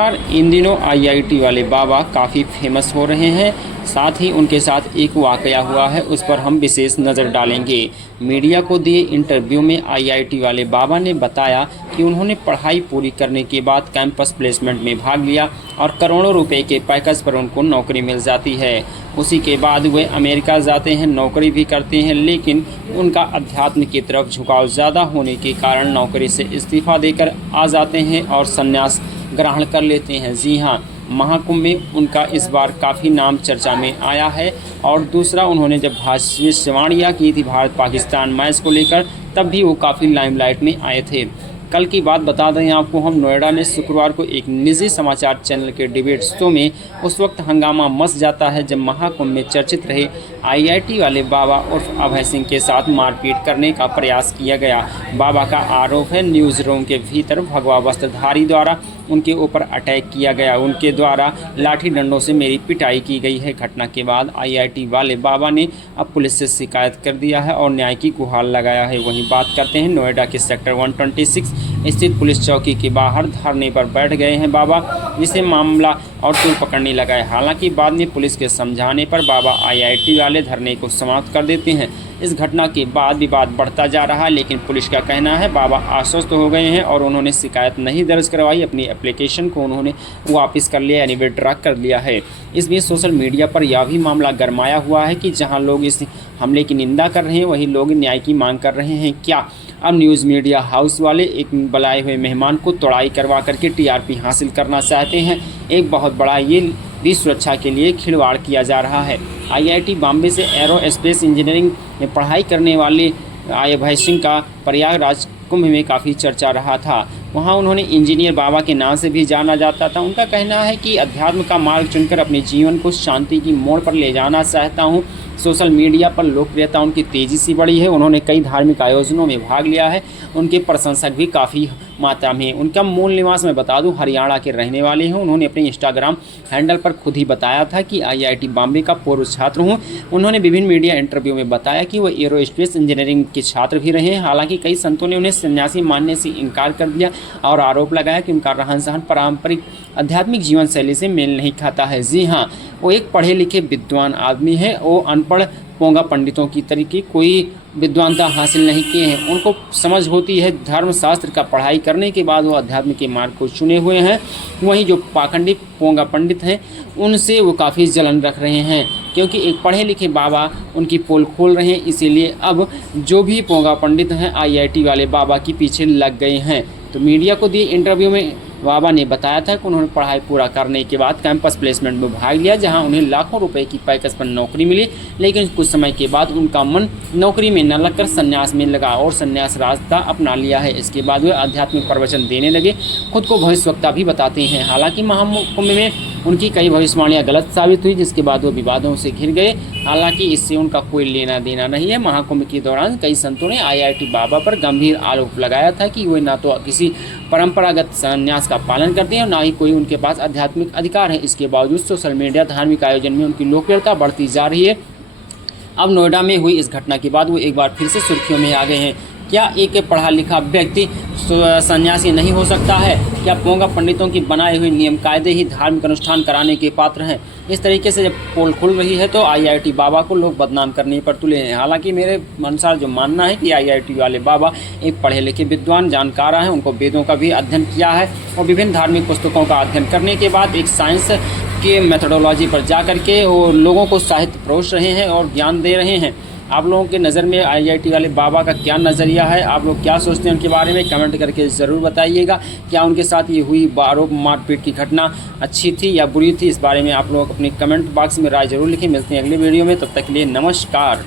और इन दिनों आईआईटी वाले बाबा काफ़ी फेमस हो रहे हैं। साथ ही उनके साथ एक वाकया हुआ है, उस पर हम विशेष नज़र डालेंगे। मीडिया को दिए इंटरव्यू में आईआईटी वाले बाबा ने बताया कि उन्होंने पढ़ाई पूरी करने के बाद कैंपस प्लेसमेंट में भाग लिया और करोड़ों रुपए के पैकेज पर उनको नौकरी मिल जाती है। उसी के बाद वे अमेरिका जाते हैं, नौकरी भी करते हैं, लेकिन उनका अध्यात्म की तरफ झुकाव ज़्यादा होने के कारण नौकरी से इस्तीफ़ा देकर आ जाते हैं और संन्यास ग्रहण कर लेते हैं। जी हाँ, महाकुंभ में उनका इस बार काफ़ी नाम चर्चा में आया है। और दूसरा, उन्होंने जब भविष्यवाणियाँ की थी भारत पाकिस्तान मैच को लेकर, तब भी वो काफ़ी लाइमलाइट में आए थे। कल की बात बता दें आपको, हम नोएडा में शुक्रवार को एक निजी समाचार चैनल के डिबेट शो में उस वक्त हंगामा मच जाता है जब महाकुंभ में चर्चित रहे आईआईटी वाले बाबा उर्फ अभय सिंह के साथ मारपीट करने का प्रयास किया गया। बाबा का आरोप है न्यूज़ रूम के भीतर भगवा वस्त्रधारी द्वारा उनके ऊपर अटैक किया गया, उनके द्वारा लाठी डंडों से मेरी पिटाई की गई है। घटना के बाद आईआईटी वाले बाबा ने अब पुलिस से शिकायत कर दिया है और न्याय की गुहार लगाया है। वहीं बात करते हैं नोएडा के सेक्टर 126 स्थित पुलिस चौकी के बाहर धरने पर बैठ गए हैं बाबा, जिसे मामला और तूल पकड़ने लगा है। हालांकि बाद में पुलिस के समझाने पर बाबा आईआईटी वाले धरने को समाप्त कर देते हैं। इस घटना के बाद विवाद बढ़ता जा रहा है, लेकिन पुलिस का कहना है बाबा आश्वस्त हो गए हैं और उन्होंने शिकायत नहीं दर्ज करवाई। अपनी एप्लीकेशन को उन्होंने वापस कर लिया, यानी विड्रॉ कर लिया है। इस बीच सोशल मीडिया पर यह भी मामला गरमाया हुआ है कि जहां लोग इस हमले की निंदा कर रहे हैं, वहीं लोग न्याय की मांग कर रहे हैं। क्या अब न्यूज़ मीडिया हाउस वाले एक बुलाए हुए मेहमान को तोड़ाई करवा करके टीआरपी हासिल करना चाहते हैं? एक बहुत बड़ा ये भी सुरक्षा के लिए खिलवाड़ किया जा रहा है। आईआईटी बॉम्बे से एरोस्पेस इंजीनियरिंग में पढ़ाई करने वाले अभय सिंह का प्रयागराज कुंभ में काफ़ी चर्चा रहा था। वहाँ उन्होंने इंजीनियर बाबा के नाम से भी जाना जाता था। उनका कहना है कि अध्यात्म का मार्ग चुनकर अपने जीवन को शांति की मोड़ पर ले जाना चाहता हूँ। सोशल मीडिया पर लोकप्रियता उनकी तेज़ी से बढ़ी है। उन्होंने कई धार्मिक आयोजनों में भाग लिया है। उनके प्रशंसक भी काफ़ी मात्रा में। उनका मूल निवास मैं बता दूं हरियाणा के रहने वाले हैं। उन्होंने अपने इंस्टाग्राम हैंडल पर खुद ही बताया था कि आईआईटी बॉम्बे का पूर्व छात्र हूं। उन्होंने विभिन्न मीडिया इंटरव्यू में बताया कि वो एरोस्पेस इंजीनियरिंग के छात्र भी रहे हैं। हालांकि कई संतों ने उन्हें सन्यासी मानने से इनकार कर दिया और आरोप लगाया कि उनका रहन सहन पारंपरिक आध्यात्मिक जीवन शैली से मेल नहीं खाता है। जी हाँ, वो एक पढ़े लिखे विद्वान आदमी है। वो अनपढ़ पोंगा पंडितों की तरीके कोई विद्वानता हासिल नहीं किए हैं। उनको समझ होती है धर्मशास्त्र का पढ़ाई करने के बाद वो अध्यात्म के मार्ग को चुने हुए हैं। वहीं जो पाखंडी पोंगा पंडित हैं, उनसे वो काफ़ी जलन रख रहे हैं, क्योंकि एक पढ़े लिखे बाबा उनकी पोल खोल रहे हैं। इसीलिए अब जो भी पोंगा पंडित हैं आईआईटी वाले बाबा के पीछे लग गए हैं। तो मीडिया को दिए इंटरव्यू में बाबा ने बताया था कि उन्होंने पढ़ाई पूरा करने के बाद कैंपस प्लेसमेंट में भाग लिया, जहां उन्हें लाखों रुपए की पैकेज पर नौकरी मिली। लेकिन कुछ समय के बाद उनका मन नौकरी में न लगकर संन्यास में लगा और संन्यास रास्ता अपना लिया है। इसके बाद वे आध्यात्मिक प्रवचन देने लगे, खुद को भविष्यवक्ता भी बताते हैं। हालांकि महाकुंभ में उनकी कई भविष्यवाणियाँ गलत साबित हुई, जिसके बाद वो विवादों से घिर गए। हालांकि इससे उनका कोई लेना देना नहीं है। महाकुंभ के दौरान कई संतों ने आईआईटी बाबा पर गंभीर आरोप लगाया था कि वे न तो किसी परंपरागत संन्यास का पालन करते हैं और ना ही कोई उनके पास आध्यात्मिक अधिकार है। इसके बावजूद सोशल मीडिया धार्मिक आयोजन में उनकी लोकप्रियता बढ़ती जा रही है। अब नोएडा में हुई इस घटना के बाद वो एक बार फिर से सुर्खियों में आ गए हैं। क्या एक पढ़ा लिखा व्यक्ति सन्यासी नहीं हो सकता है? क्या पोंगा पंडितों की बनाए हुए नियम कायदे ही धार्मिक अनुष्ठान कराने के पात्र हैं? इस तरीके से जब पोल खुल रही है तो आईआईटी बाबा को लोग बदनाम करने पर तुले हैं। हालांकि मेरे अनुसार जो मानना है कि आईआईटी वाले बाबा एक पढ़े लिखे विद्वान जानकार हैं। उनको वेदों का भी अध्ययन किया है और विभिन्न धार्मिक पुस्तकों का अध्ययन करने के बाद एक साइंस के मेथोडोलॉजी पर जा करके वो लोगों को साहित्य परोस रहे हैं और ज्ञान दे रहे हैं। आप लोगों के नज़र में आईआईटी वाले बाबा का क्या नज़रिया है? आप लोग क्या सोचते हैं उनके बारे में? कमेंट करके ज़रूर बताइएगा। क्या उनके साथ ये हुई आरोप मारपीट की घटना अच्छी थी या बुरी थी? इस बारे में आप लोग अपने कमेंट बॉक्स में राय जरूर लिखें। मिलते हैं अगले वीडियो में, तब तक के लिए नमस्कार।